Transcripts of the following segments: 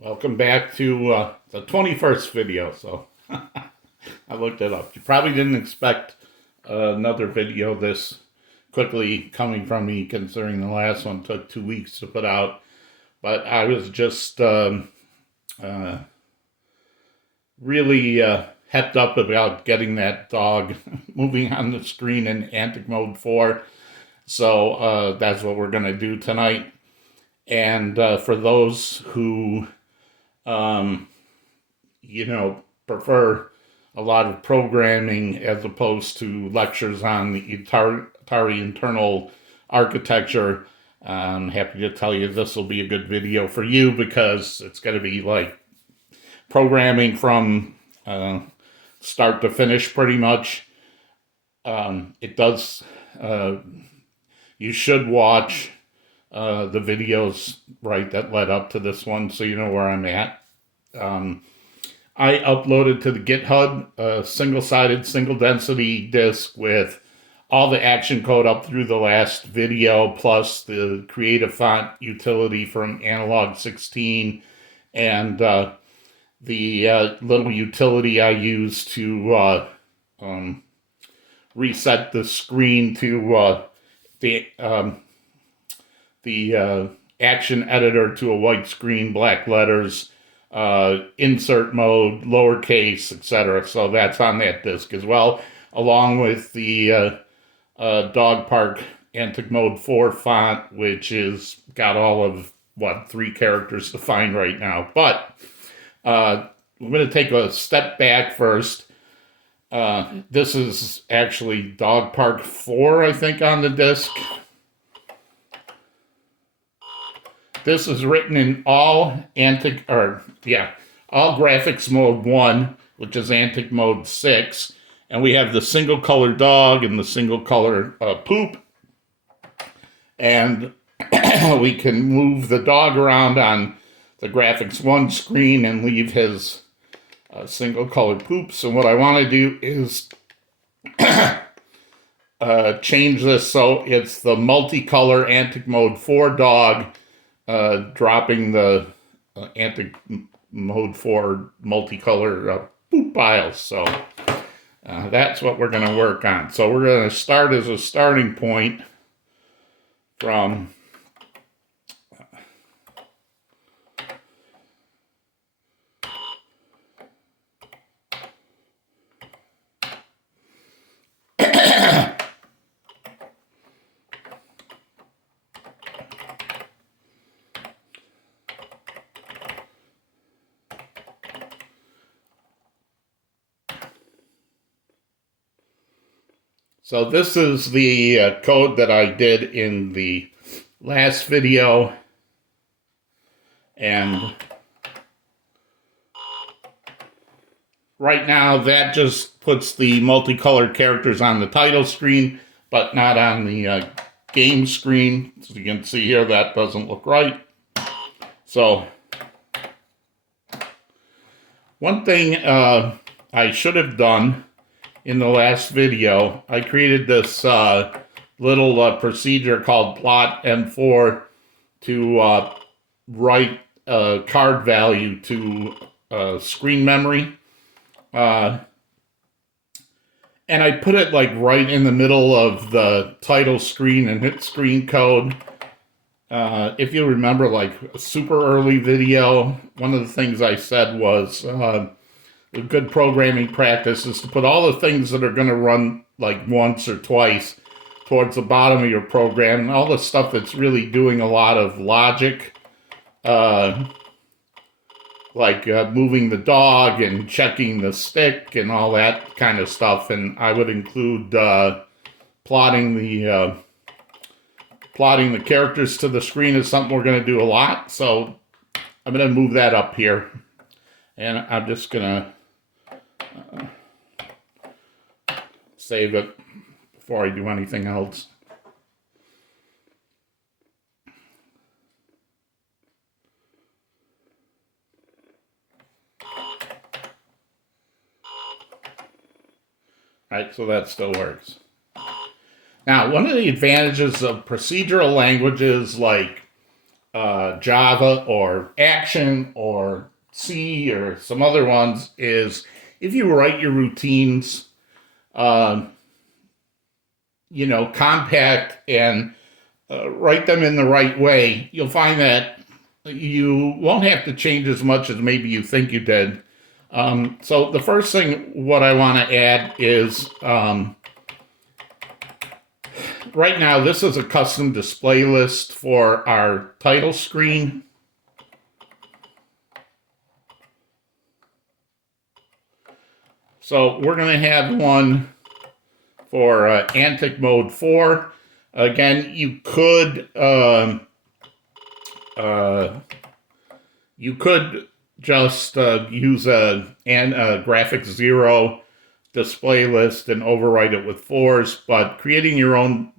Welcome back to the 21st video. So I looked it up. You probably didn't expect another video this quickly coming from me, considering the last one took 2 weeks to put out. But I was just really hepped up about getting that dog moving on the screen in Antic Mode 4. So that's what we're going to do tonight. And for those who prefer a lot of programming as opposed to lectures on the Atari internal architecture, I'm happy to tell you this will be a good video for you, because it's going to be like programming from start to finish pretty much. You should watch the videos that led up to this one, so you know where I'm at. I uploaded to the GitHub a single-sided, single-density disk with all the action code up through the last video, plus the creative font utility from Analog 16, and the little utility I use to reset the screen to the action editor to a white screen, black letters, insert mode, lowercase, etc. So that's on that disk as well, along with the Dog Park Antic Mode 4 font, which is got all of 3 characters to find right now. But we're going to take a step back first. This is actually Dog Park 4, I think, on the disk. This is written in all graphics mode 1, which is Antic Mode 6. And we have the single color dog and the single color poop. And we can move the dog around on the graphics 1 screen and leave his single color poop. So what I want to do is change this so it's the multicolor Antic Mode 4 dog, dropping the Antic Mode 4 multicolor poop files. So that's what we're going to work on. So we're going to start as a starting point from So this is the code that I did in the last video, and right now that just puts the multicolored characters on the title screen, but not on the game screen. As you can see here, that doesn't look right. So one thing I should have done in the last video, I created this little procedure called plot M4 to write a card value to screen memory. And I put it like right in the middle of the title screen and hit screen code. If you remember, like a super early video, one of the things I said was a good programming practice is to put all the things that are going to run like once or twice towards the bottom of your program, and all the stuff that's really doing a lot of logic, like moving the dog and checking the stick and all that kind of stuff. And I would include plotting the characters to the screen is something we're going to do a lot. So I'm going to move that up here, and I'm just going to save it before I do anything else. Right, so that still works. Now, one of the advantages of procedural languages like Java or Action or C or some other ones is if you write your routines, compact and write them in the right way, you'll find that you won't have to change as much as maybe you think you did. So the first thing what I want to add is right now this is a custom display list for our title screen. So we're going to have one for Antic Mode 4. Again, you could just use a graphics 0 display list and overwrite it with 4s, but creating your own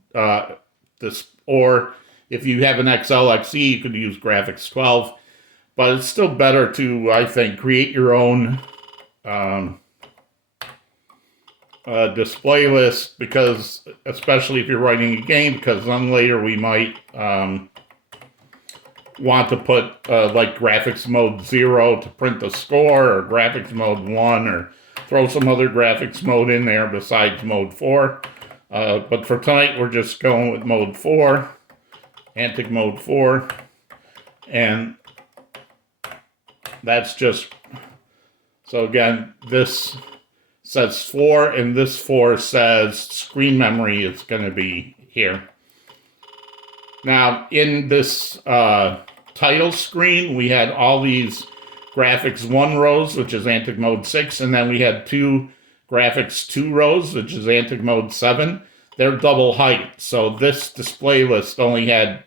or if you have an XLXE, you could use graphics 12, but it's still better to, I think, create your own display list, because especially if you're writing a game, because then later we might want to put like graphics mode 0 to print the score, or graphics mode 1, or throw some other graphics mode in there besides mode 4. But for tonight, we're just going with mode 4, Antic Mode 4, and that's just, so again, this says 4, and this 4 says screen memory is going to be here. Now, in this title screen, we had all these graphics 1 rows, which is Antic Mode 6, and then we had 2 graphics 2 rows, which is Antic Mode 7. They're double height, so this display list only had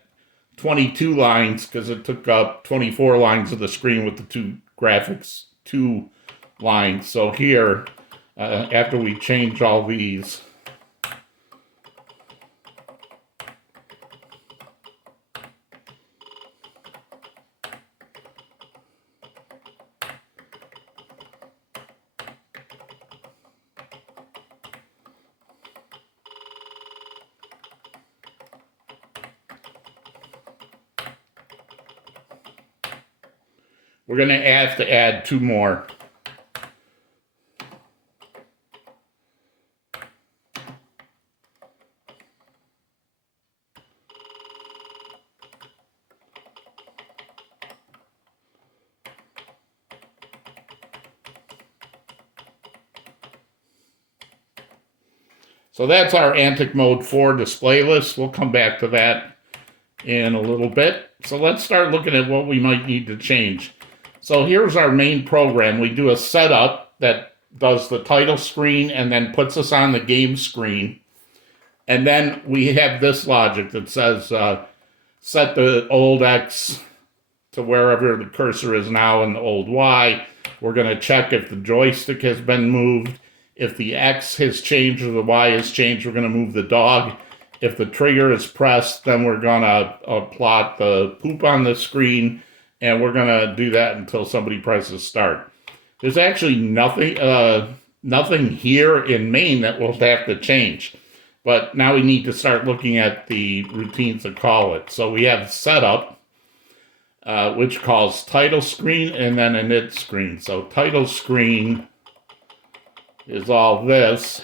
22 lines because it took up 24 lines of the screen with the 2 graphics 2 lines. So here, after we change all these, we're going to have to add 2 more. So that's our Antic Mode 4 display list. We'll come back to that in a little bit. So let's start looking at what we might need to change. So here's our main program. We do a setup that does the title screen and then puts us on the game screen. And then we have this logic that says set the old X to wherever the cursor is now and the old Y. We're going to check if the joystick has been moved. If the X has changed or the Y has changed, we're going to move the dog. If the trigger is pressed, then we're going to plot the poop on the screen, and we're going to do that until somebody presses start. There's actually nothing here in main that we'll have to change. But now we need to start looking at the routines that call it. So we have setup, which calls title screen and then init screen. So title screen is all this,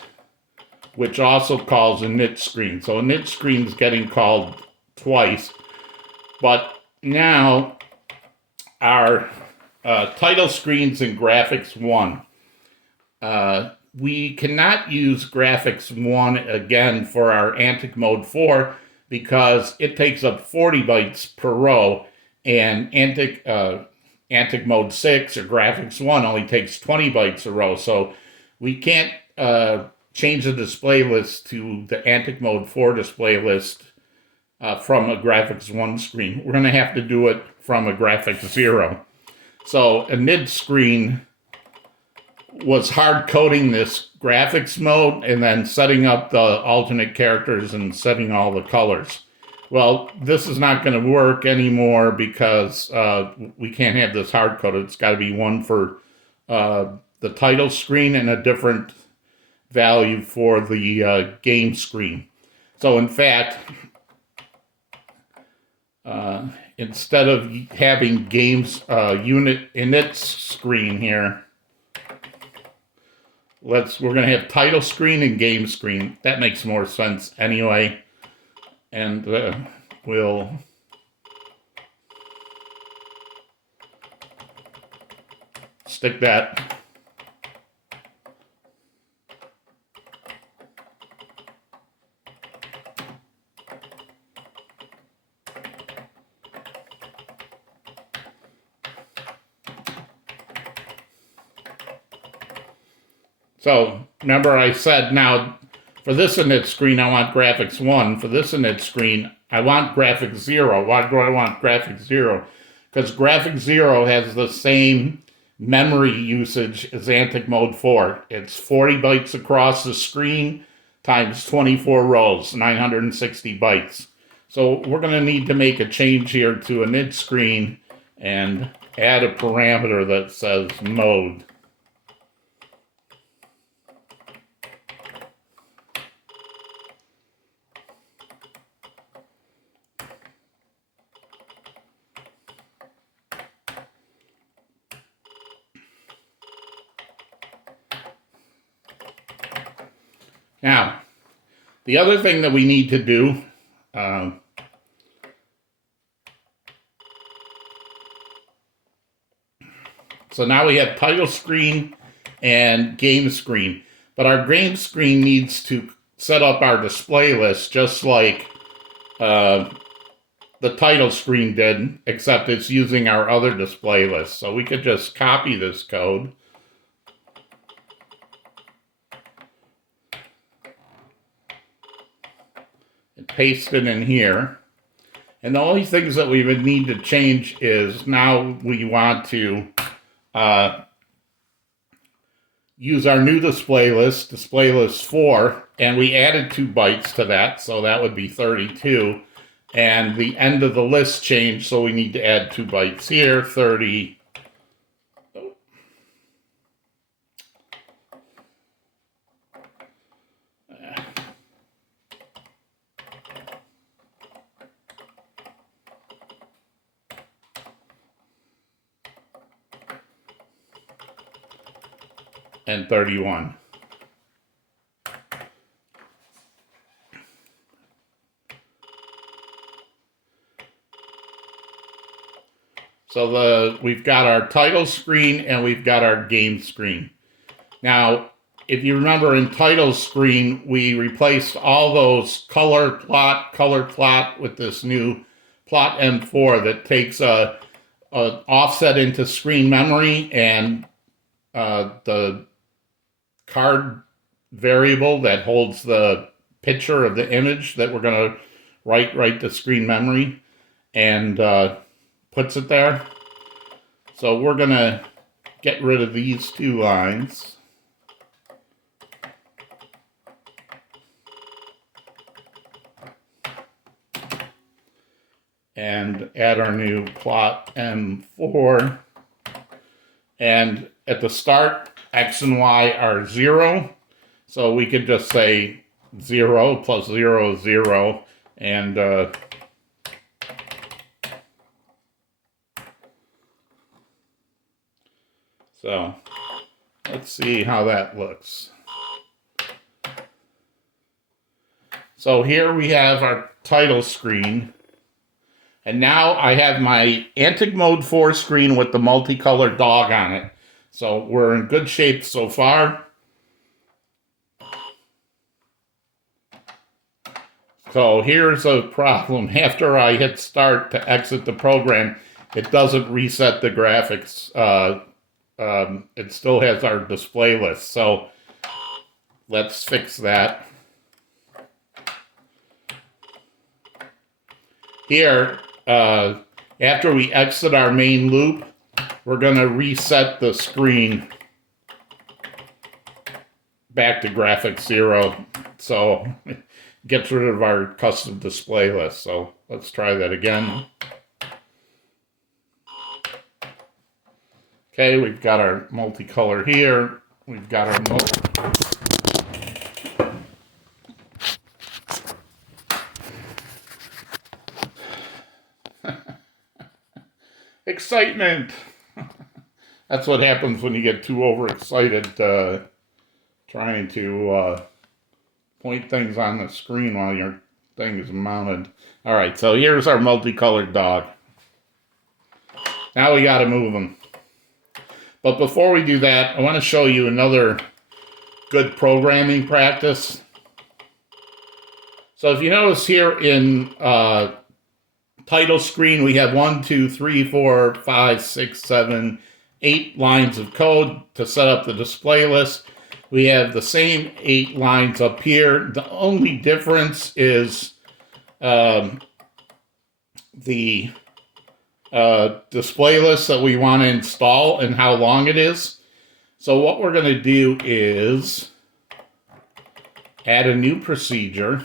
which also calls init screen. So init screen is getting called twice. But now our title screen's in graphics 1. We cannot use graphics 1 again for our Antic Mode 4 because it takes up 40 bytes per row, and Antic Mode 6 or graphics 1 only takes 20 bytes a row. So we can't change the display list to the Antic Mode 4 display list from a graphics 1 screen. We're going to have to do it from a graphics 0. So init screen was hard coding this graphics mode and then setting up the alternate characters and setting all the colors. Well, this is not going to work anymore because we can't have this hard coded. It's got to be one for the title screen and a different value for the game screen. So in fact, instead of having games unit init screen here, we're going to have title screen and game screen. That makes more sense anyway. And we'll stick that. So remember I said now for this init screen I want graphics 1. For this init screen I want graphics 0. Why do I want graphics 0? Because graphics 0 has the same memory usage as Antic Mode 4. It's 40 bytes across the screen times 24 rows, 960 bytes. So we're going to need to make a change here to init screen and add a parameter that says mode. Now, the other thing that we need to do, so now we have title screen and game screen, but our game screen needs to set up our display list just like the title screen did, except it's using our other display list. So we could just copy this code. Paste it in here. And the only things that we would need to change is now we want to use our new display list 4, and we added 2 bytes to that, so that would be 32. And the end of the list changed, so we need to add 2 bytes here, 30. And 31. So we've got our title screen and we've got our game screen. Now, if you remember in title screen, we replaced all those color plot with this new plot M4 that takes a offset into screen memory and the card variable that holds the picture of the image that we're going to write to screen memory and puts it there. So we're going to get rid of these 2 lines. And add our new plot M4. And at the start, X and Y are 0. So we could just say 0 plus 0 is 0. And so let's see how that looks. So here we have our title screen. And now I have my Antic Mode 4 screen with the multicolor dog on it. So we're in good shape so far. So here's a problem. After I hit start to exit the program, it doesn't reset the graphics. It still has our display list. So let's fix that. Here, after we exit our main loop, we're going to reset the screen back to graphics 0. So it gets rid of our custom display list. So let's try that again. Okay, we've got our multicolor here. We've got our Excitement! That's what happens when you get too overexcited trying to point things on the screen while your thing is mounted. All right, so here's our multicolored dog. Now we got to move them. But before we do that, I want to show you another good programming practice. So if you notice here in title screen, we have 1, 2, 3, 4, 5, 6, 7, 8 lines of code to set up the display list. We have the same 8 lines up here. The only difference is the display list that we want to install and how long it is. So what we're going to do is add a new procedure.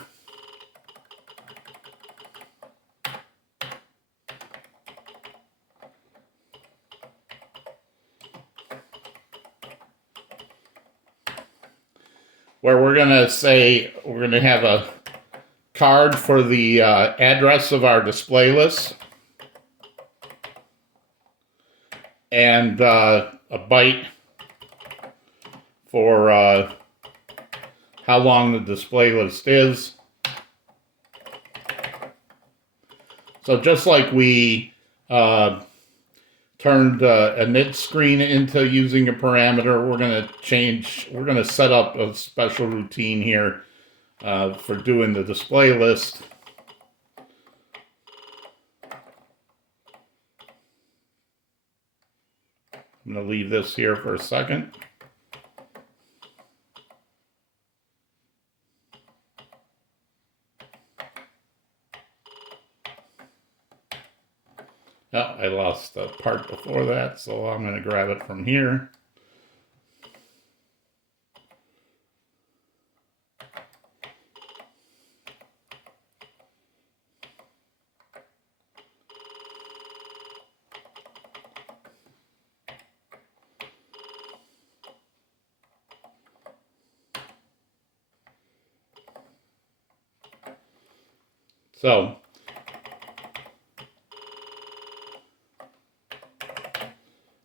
Where we're going to say we're going to have a card for the address of our display list and a byte for how long the display list is. So just like we turned a init screen into using a parameter, we're going to set up a special routine here for doing the display list. I'm going to leave this here for a second. Oh, I lost the part before that, so I'm going to grab it from here. So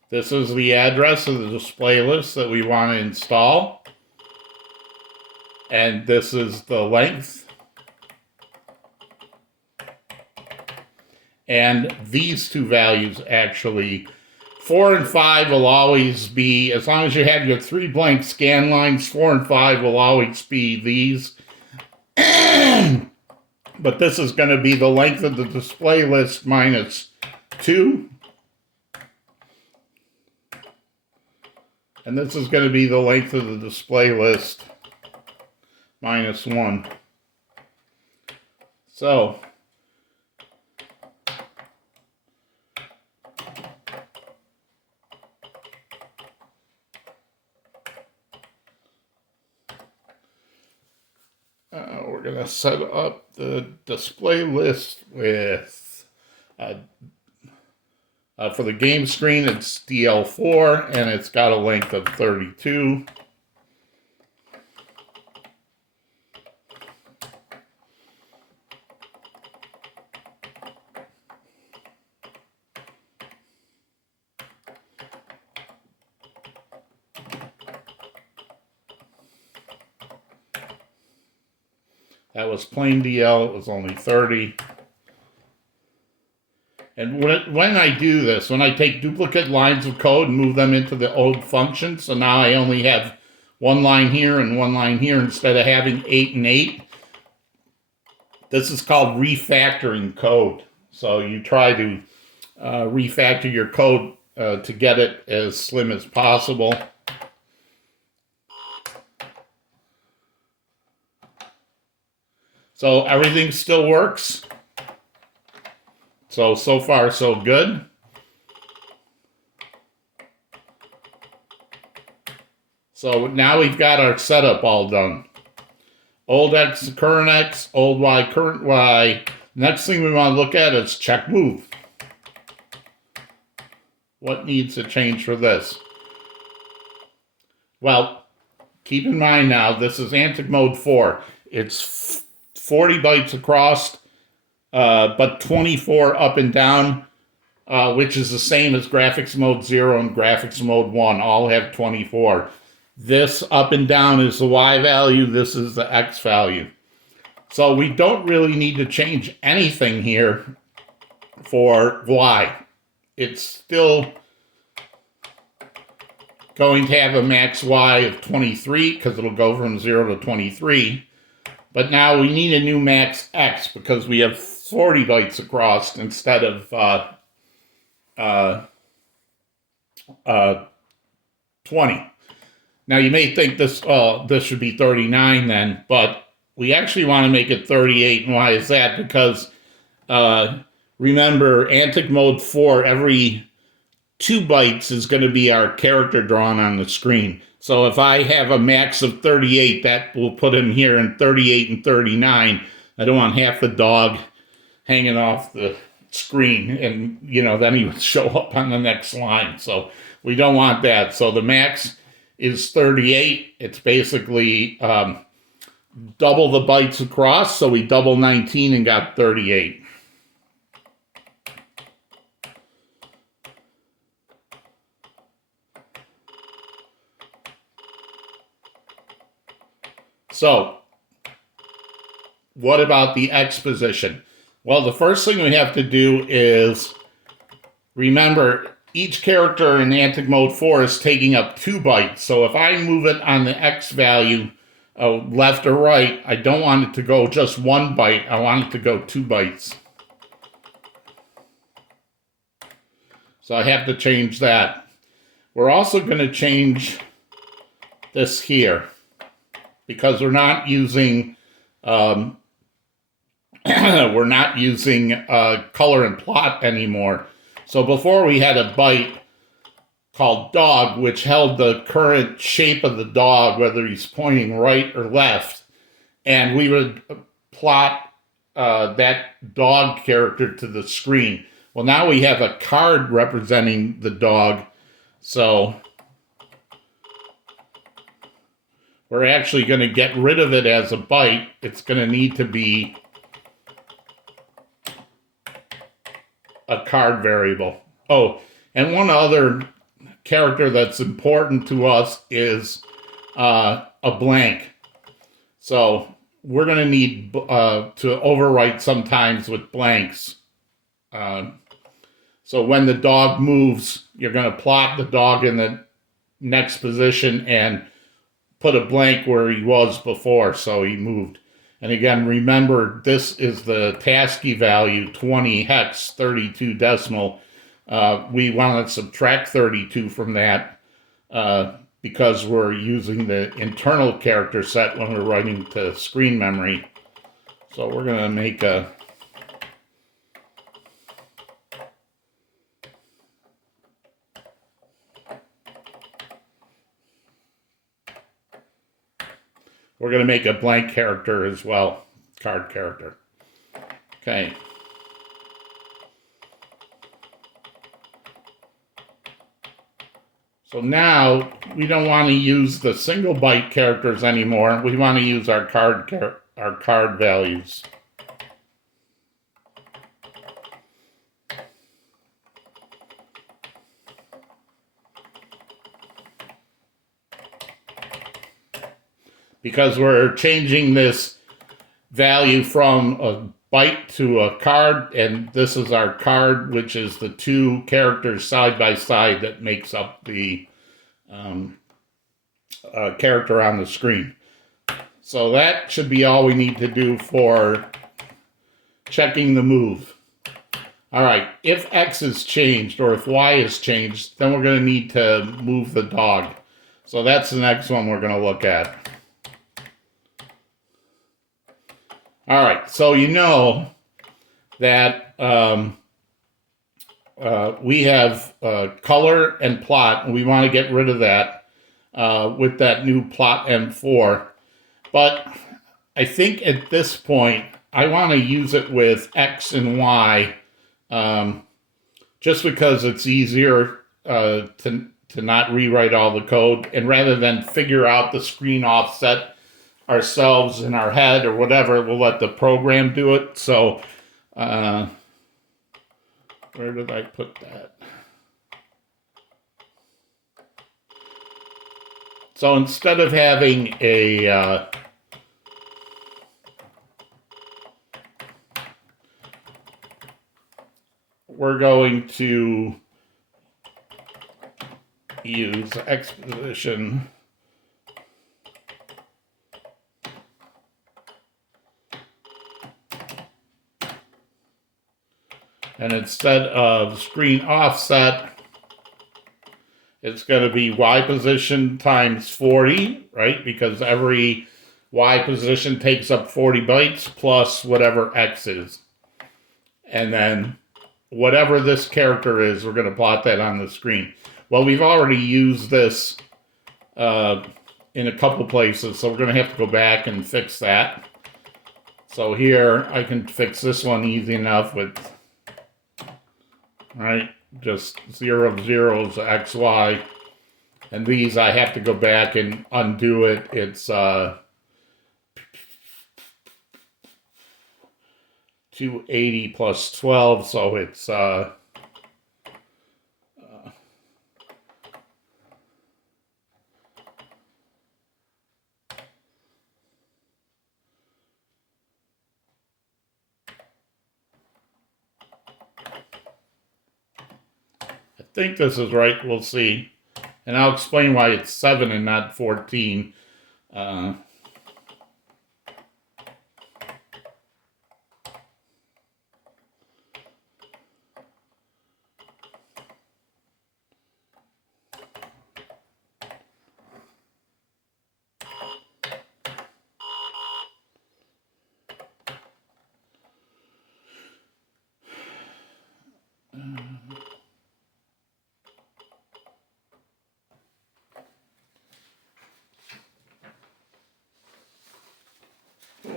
this is the address of the display list that we want to install. And this is the length. And these two values actually, 4 and 5 will always be, as long as you have your 3 blank scan lines, 4 and 5 will always be these. But this is going to be the length of the display list minus 2. And this is going to be the length of the display list minus 1. So we're going to set up the display list with for the game screen, it's DL4, and it's got a length of 32. That was plain DL, it was only 30. And when I do this, when I take duplicate lines of code and move them into the old function, so now I only have 1 line here and 1 line here instead of having 8 and 8, this is called refactoring code. So you try to refactor your code to get it as slim as possible. So everything still works. So far, so good. So now we've got our setup all done. Old X, current X, old Y, current Y. Next thing we want to look at is check move. What needs to change for this? Well, keep in mind now, this is Antic Mode 4. It's 40 bytes across, but 24 up and down which is the same as graphics mode 0 and graphics mode 1. All have 24. This up and down is the Y value. This is the X value. So we don't really need to change anything here for Y. It's still going to have a max Y of 23 because it'll go from 0 to 23. But now we need a new max X because we have 40 bytes across instead of 20. Now you may think this should be 39 then, but we actually want to make it 38. And why is that? Because remember, Antic Mode 4, every 2 bytes is going to be our character drawn on the screen. So if I have a max of 38, that will put him here in 38 and 39. I don't want half the dog hanging off the screen, and then he would show up on the next line. So we don't want that. So the max is 38. It's basically double the bytes across. So we double 19 and got 38. So what about the X position? Well, the first thing we have to do is remember each character in Antic Mode 4 is taking up 2 bytes. So if I move it on the X value left or right, I don't want it to go just 1 byte. I want it to go 2 bytes. So I have to change that. We're also going to change this here because we're not using color and plot anymore. So before we had a byte called dog, which held the current shape of the dog, whether he's pointing right or left, and we would plot that dog character to the screen. Well, now we have a card representing the dog, so we're actually going to get rid of it as a byte. It's going to need to be a card variable. Oh, and one other character that's important to us is a blank. So we're going to need to overwrite sometimes with blanks. So when the dog moves, you're going to plot the dog in the next position and put a blank where he was before, so he moved. And again, remember, this is the TASCII value, 20 hex, 32 decimal. We want to subtract 32 from that because we're using the internal character set when we're writing to screen memory. So we're going to make a blank character as well, card character. Okay. So now we don't want to use the single byte characters anymore. We want to use our card values. Because we're changing this value from a byte to a card, and this is our card, which is the 2 characters side by side that makes up the character on the screen. So that should be all we need to do for checking the move. All right, if X is changed or if Y is changed, then we're going to need to move the dog. So that's the next one we're going to look at. All right, so you know that we have color and plot, and we want to get rid of that with that new plot M4. But I think at this point, I want to use it with X and Y just because it's easier to not rewrite all the code, and rather than figure out the screen offset ourselves in our head or whatever, we'll let the program do it. So Where did I put that? So instead of having a we're going to use exposition. And instead of screen offset, it's going to be Y position times 40, right? Because every Y position takes up 40 bytes plus whatever X is. And then whatever this character is, we're going to plot that on the screen. Well, we've already used this in a couple places, so we're going to have to go back and fix that. So here, I can fix this one easy enough with, right, just 0 of 0 is XY. And these, I have to go back and undo it. It's 280 plus 12, so it's I think this is right. We'll see. And I'll explain why it's 7 and not 14. I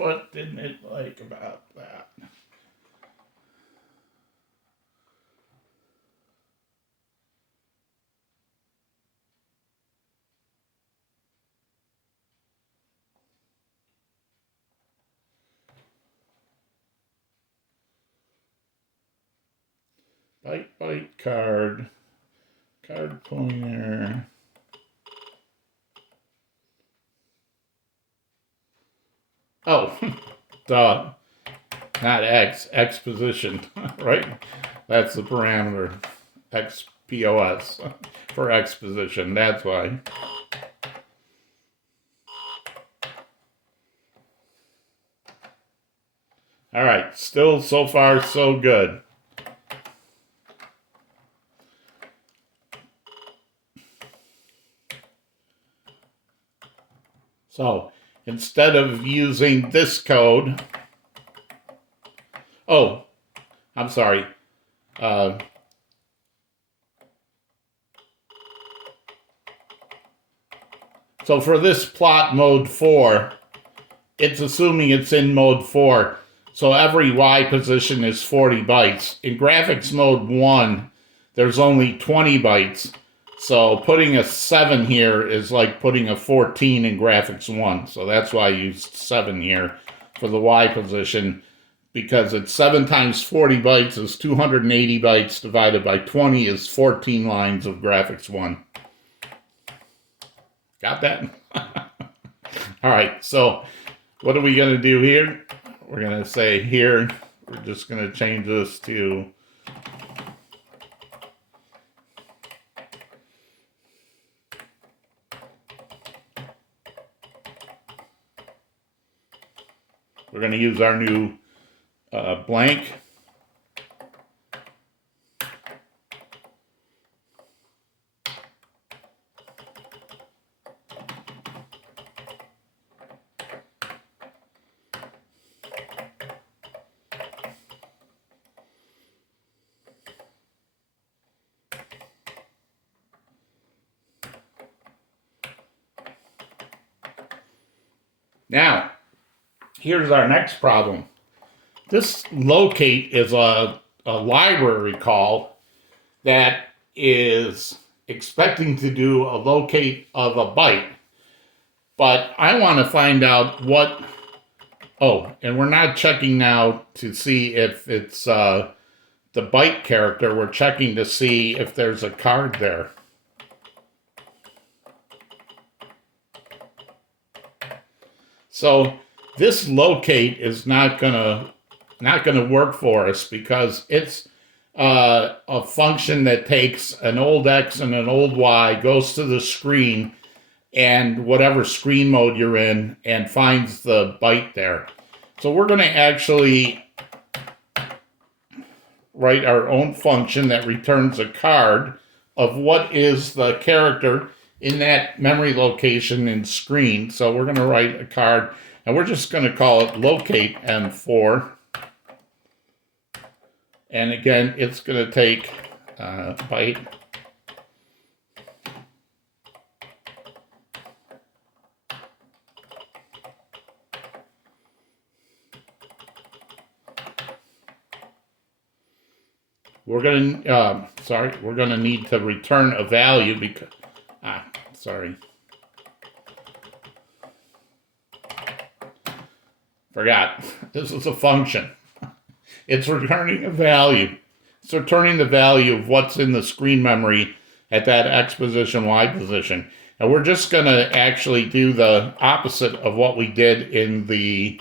What didn't it like about that? Byte card pointer. Oh, duh. Not X position, right? That's the parameter. XPOS for X position. That's why. All right. Still, so far, so good. So instead of using this code, oh, I'm sorry. So for this plot mode 4, it's assuming it's in mode 4. So every Y position is 40 bytes. In graphics mode 1, there's only 20 bytes. So putting a 7 here is like putting a 14 in graphics 1. So that's why I used 7 here for the Y position, because it's 7 times 40 bytes is 280 bytes divided by 20 is 14 lines of graphics 1. Got that? All right, so what are we going to do here? We're going to say here, we're just going to change this to we're going to use our new blank. Now, here's our next problem. This locate is a library call that is expecting to do a locate of a byte. But I want to find out what... Oh, and we're not checking now to see if it's the byte character, we're checking to see if there's a card there. So this locate is not gonna work for us because it's a function that takes an old X and an old Y, goes to the screen and whatever screen mode you're in, and finds the byte there. So we're going to actually write our own function that returns a card of what is the character in that memory location in screen. So we're going to write a card, and we're just going to call it locate M4. And again, it's going to take byte. We're going to, we're going to need to return a value because, forgot. This is a function. It's returning a value. It's returning the value of what's in the screen memory at that X position, Y position. And we're just going to actually do the opposite of what we did in the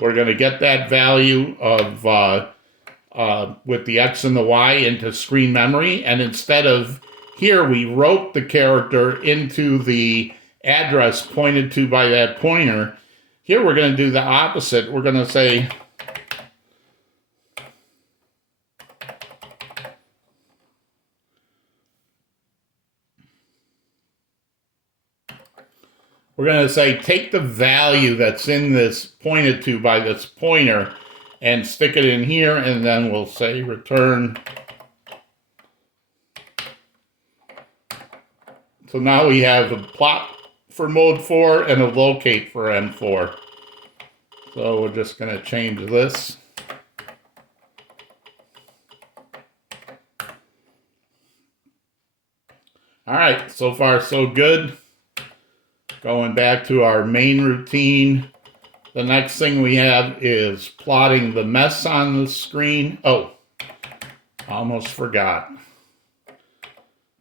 we're going to get that value of with the X and the Y into screen memory, and instead of here we wrote the character into the address pointed to by that pointer. Here we're going to do the opposite. We're going to say take the value that's in this pointed to by this pointer and stick it in here, and then we'll say return. So now we have a plot for mode 4 and a locate for M4. So we're just going to change this. All right, so far so good. Going back to our main routine. The next thing we have is plotting the mess on the screen. Oh, almost forgot.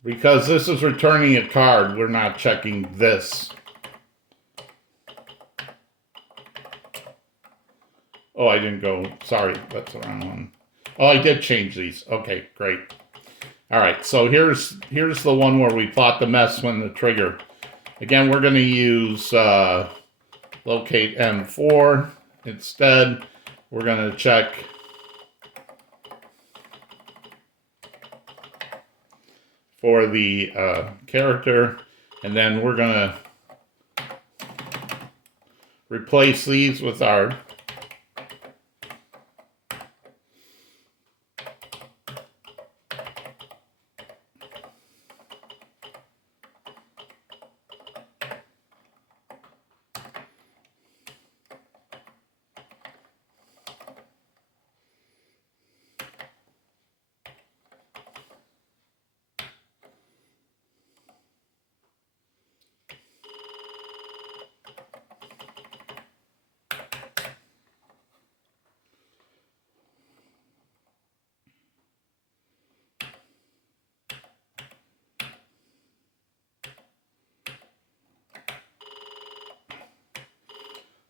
Because this is returning a card, we're not checking this. Oh, I didn't go. Sorry, that's the wrong one. Oh, I did change these. Okay, great. All right, so here's the one where we plot the mess when the trigger. Again, we're going to use locate M4. Instead, we're going to check for the character, and then we're going to replace these with our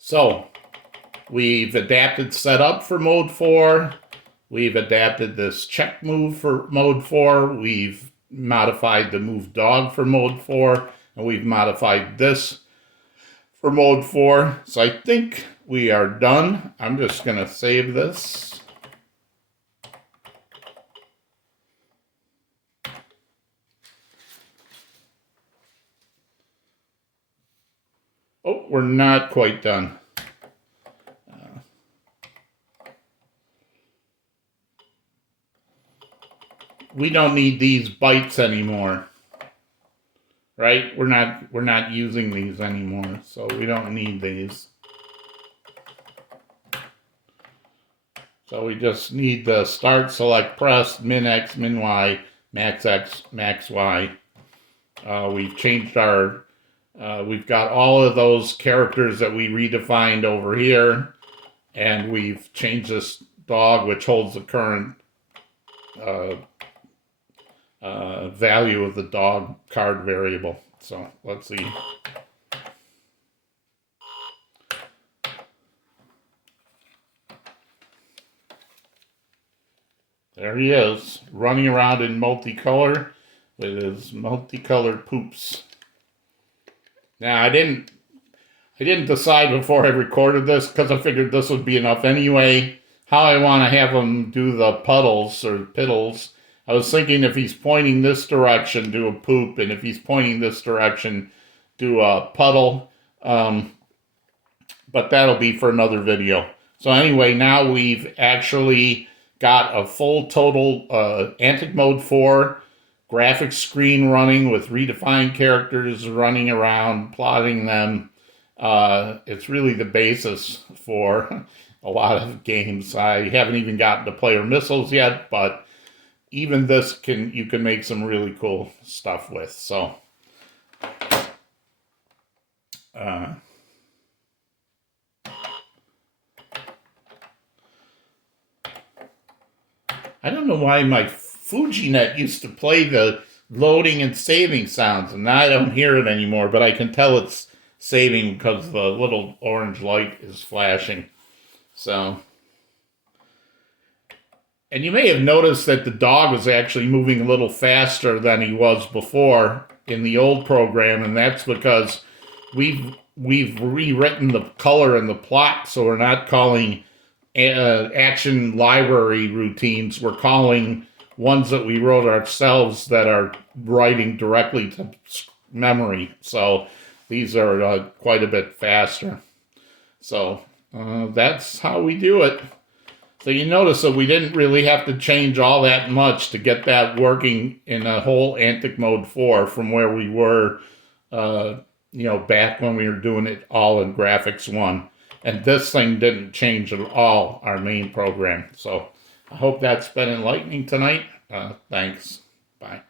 So we've adapted setup for mode 4. We've adapted this check move for mode 4. We've modified the move dog for mode 4. And we've modified this for mode 4. So I think we are done. I'm just going to save this. Oh, we're not quite done. We don't need these bytes anymore, right? We're not using these anymore, so we don't need these. So we just need the start, select, press, min X, min Y, max X, max Y. We've changed our, we've got all of those characters that we redefined over here, and we've changed this dog, which holds the current value of the dog card variable. So let's see. There he is, running around in multicolor with his multicolored poops. Now I didn't decide before I recorded this, because I figured this would be enough anyway, how I want to have him do the puddles or piddles. I was thinking if he's pointing this direction, do a poop, and if he's pointing this direction, do a puddle. But that'll be for another video. So anyway, now we've actually got a full total Antic Mode 4 graphics screen running with redefined characters running around, plotting them. It's really the basis for a lot of games. I haven't even gotten to player missiles yet, but even this you can make some really cool stuff with. So I don't know why my FujiNet used to play the loading and saving sounds, and now I don't hear it anymore, but I can tell it's saving because the little orange light is flashing. So, and you may have noticed that the dog was actually moving a little faster than he was before in the old program, and that's because we've rewritten the color and the plot, so we're not calling action library routines. We're calling ones that we wrote ourselves that are writing directly to memory. So these are quite a bit faster. So that's how we do it. So you notice that we didn't really have to change all that much to get that working in a whole Antic Mode 4 from where we were, back when we were doing it all in Graphics 1. And this thing didn't change at all our main program. So I hope that's been enlightening tonight. Thanks. Bye.